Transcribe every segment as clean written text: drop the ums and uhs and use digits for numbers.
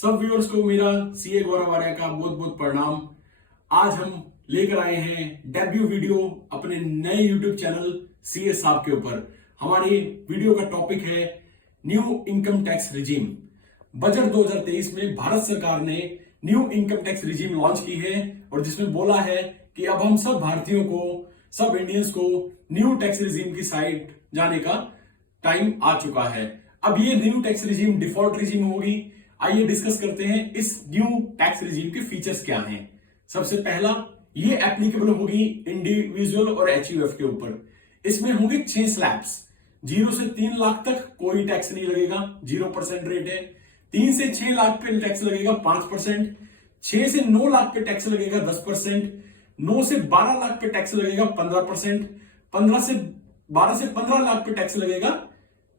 सब व्यूअर्स को मेरा सीए गौरव आर्या का बहुत बहुत प्रणाम। आज हम लेकर आए हैं डेब्यू वीडियो अपने नए यूट्यूब चैनल सीए साहब के ऊपर। हमारी वीडियो का टॉपिक है new income tax regime. Budget 2023 में भारत सरकार ने new income tax regime launch की है और जिसमें बोला है कि अब हम सब भारतीयों को, सब इंडियंस को न्यू टैक्स रिजीम की साइड जाने का टाइम आ चुका है। अब ये new tax regime default regime होगी। आइए डिस्कस करते हैं इस न्यू टैक्स रिजीम के फीचर्स क्या हैं। सबसे पहला, ये एप्लीकेबल होगी इंडिविजुअल और एचयूएफ के ऊपर। इसमें होंगे 6 स्लैब्स। 0 से 3 लाख तक कोई टैक्स नहीं लगेगा, 0% रेट है। 3 से 6 लाख पे टैक्स लगेगा 5%। 6 से 9 लाख पे टैक्स लगेगा 10%। 9 से 12 लाख पे टैक्स लगेगा 15%। 12 से 15 लाख पे टैक्स लगेगा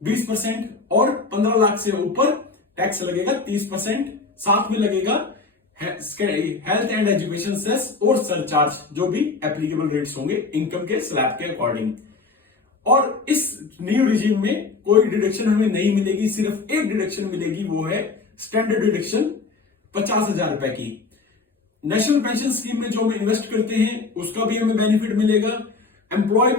20% और 15 लाख से ऊपर टैक्स लगेगा 30%। साथ में लगेगा हेल्थ एंड एजुकेशन सेस और सरचार्ज, जो भी एप्लीकेबल रेट्स होंगे इनकम के स्लैब के अकॉर्डिंग। और इस न्यू रिजीम में कोई डिडक्शन हमें नहीं मिलेगी, सिर्फ एक डिडक्शन मिलेगी, वो है स्टैंडर्ड डिडक्शन 50,000 रुपए की। नेशनल पेंशन स्कीम में जो हम इन्वेस्ट करते हैं उसका भी हमें बेनिफिट मिलेगा। एम्प्लॉय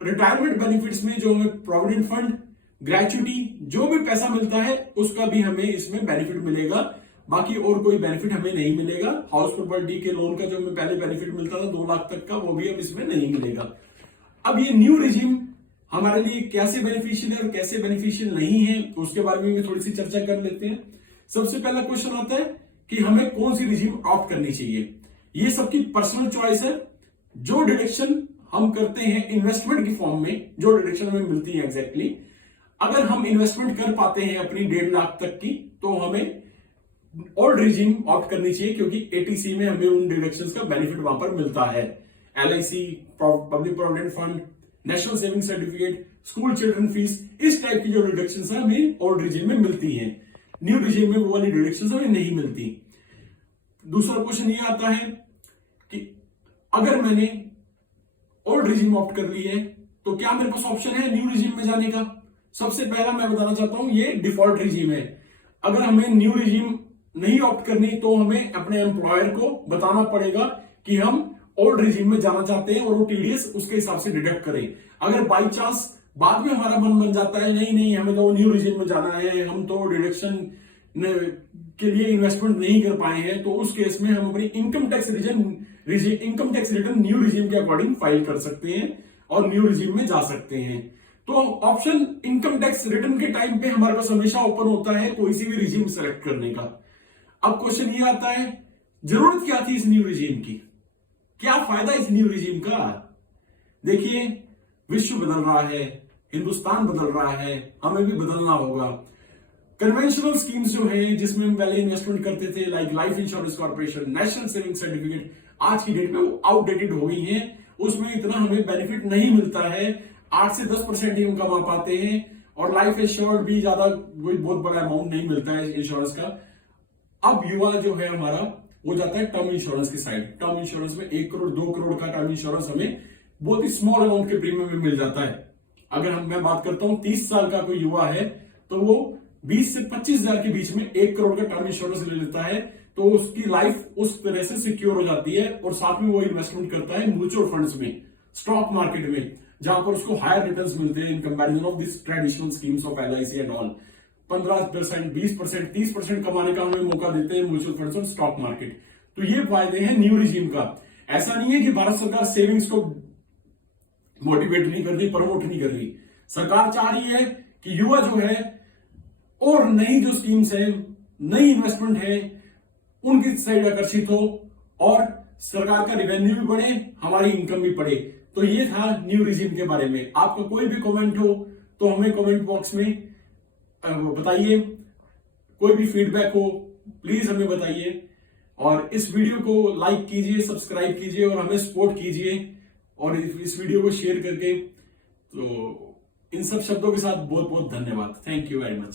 रिटायरमेंट बेनिफिट्स में जो हमें प्रोविडेंट फंड, ग्रेचुटी, जो भी पैसा मिलता है उसका भी हमें इसमें बेनिफिट मिलेगा। बाकी और कोई बेनिफिट हमें नहीं मिलेगा। हाउस प्रॉपर्टी के लोन का जो हमें पहले बेनिफिट मिलता था 2 लाख तक का, वो भी अब इसमें नहीं मिलेगा। अब ये न्यू रिजीम हमारे लिए कैसे बेनिफिशियल है और कैसे बेनिफिशियल नहीं है, तो उसके बारे में भी थोड़ी सी चर्चा कर लेते हैं। सबसे पहला क्वेश्चन आता है कि हमें कौन सी रिजीम ऑप्ट करनी चाहिए। ये सबकी पर्सनल चॉइस है। जो डिडक्शन हम करते हैं इन्वेस्टमेंट की फॉर्म में, जो डिडक्शन हमें मिलती है एग्जैक्टली, अगर हम इन्वेस्टमेंट कर पाते हैं अपनी 1.5 लाख तक की, तो हमें ओल्ड रिजीम ऑप्ट करनी चाहिए, क्योंकि एटीसी में हमें उन डिडक्शंस का बेनिफिट वहां पर मिलता है। LIC, public provident fund, national saving certificate, school children fees, इस टाइप की जो डिडक्शंस है हमें ओल्ड रिजीम में मिलती हैं। न्यू रिजीम में वो वाली डिडक्शंस हमें नहीं मिलती। दूसरा क्वेश्चन ये आता है कि अगर मैंने ओल्ड रिजीम ऑप्ट कर ली है तो क्या मेरे पास ऑप्शन है न्यू रिजीम में जाने का। सबसे पहला मैं बताना चाहता हूं, ये डिफॉल्ट रिजीम है। अगर हमें न्यू रिजीम नहीं ऑप्ट करनी तो हमें अपने एम्प्लॉयर को बताना पड़ेगा कि हम ओल्ड रिजीम में जाना चाहते हैं और वो टीडीएस उसके हिसाब से डिडक्ट करें। अगर बाई चांस बाद में हमारा मन बन जाता है नहीं हमें तो न्यू रिजीम में जाना है, हम तो डिडक्शन के लिए इन्वेस्टमेंट नहीं कर पाए हैं, तो उस केस में हम अपनी income tax return new regime के अकॉर्डिंग फाइल कर सकते हैं और न्यू रिजीम में जा सकते हैं। तो ऑप्शन इनकम टैक्स रिटर्न के टाइम पे हमारे पास हमेशा ओपन होता है कोई सी भी रिजीम सेलेक्ट करने का। अब क्वेश्चन ये आता है, जरूरत क्या थी इस न्यू रिजीम की, क्या फायदा इस न्यू रिजीम का। देखिए, विश्व बदल रहा है, हिंदुस्तान बदल रहा है, हमें भी बदलना होगा। कन्वेंशनल स्कीम्स जो है जिसमें हम पहले इन्वेस्टमेंट करते थे, like life insurance corporation, national saving certificate, आज की डेट में वो आउटडेटेड हो गई हैं। उसमें इतना हमें बेनिफिट नहीं मिलता है, 8 से 10% ही हम कमा पाते हैं और लाइफ इंश्योर्ड भी ज्यादा कोई बहुत बड़ा अमाउंट नहीं मिलता है इंश्योरेंस का। अब युवा जो है हमारा, वो जाता है टर्म इंश्योरेंस की साइड। टर्म इंश्योरेंस में 1 करोड़ 2 करोड़ का टर्म इंश्योरेंस हमें बहुत ही स्मॉल अमाउंट के प्रीमियम में मिल जाता है। अगर मैं बात करता हूं 30 साल का कोई युवा है तो वो 20 से 25 हजार के बीच में 1 करोड़ का टर्म इंश्योरेंस ले लेता है, तो उसकी लाइफ उस तरह से सिक्योर हो जाती है। और साथ में वो इन्वेस्टमेंट करता है म्यूचुअल फंड्स में, स्टॉक मार्केट में, जहां पर उसको हायर रिटर्न्स मिलते हैं in comparison of this traditional schemes of LIC and all. 15%, 20%, 30% कमाने का हमें मौका देते हैं म्यूचुअल फंड्स और स्टॉक मार्केट। तो ये फायदे हैं न्यू रिजीम का। ऐसा नहीं है कि भारत सरकार सेविंग्स को मोटिवेट नहीं कर रही, प्रमोट नहीं कर रही। सरकार चाह रही है कि युवा जो है और नई जो स्कीम्स है, नई इन्वेस्टमेंट है, उनकी साइड आकर्षित हो और सरकार का रेवेन्यू भी बढ़े, हमारी इनकम भी बढ़े। तो ये था न्यू रिजीम के बारे में। आपका कोई भी कमेंट हो तो हमें कमेंट बॉक्स में बताइए। कोई भी फीडबैक हो प्लीज हमें बताइए और इस वीडियो को लाइक कीजिए, सब्सक्राइब कीजिए और हमें सपोर्ट कीजिए और इस वीडियो को शेयर करके। तो इन सब शब्दों के साथ बहुत बहुत धन्यवाद। Thank you very much.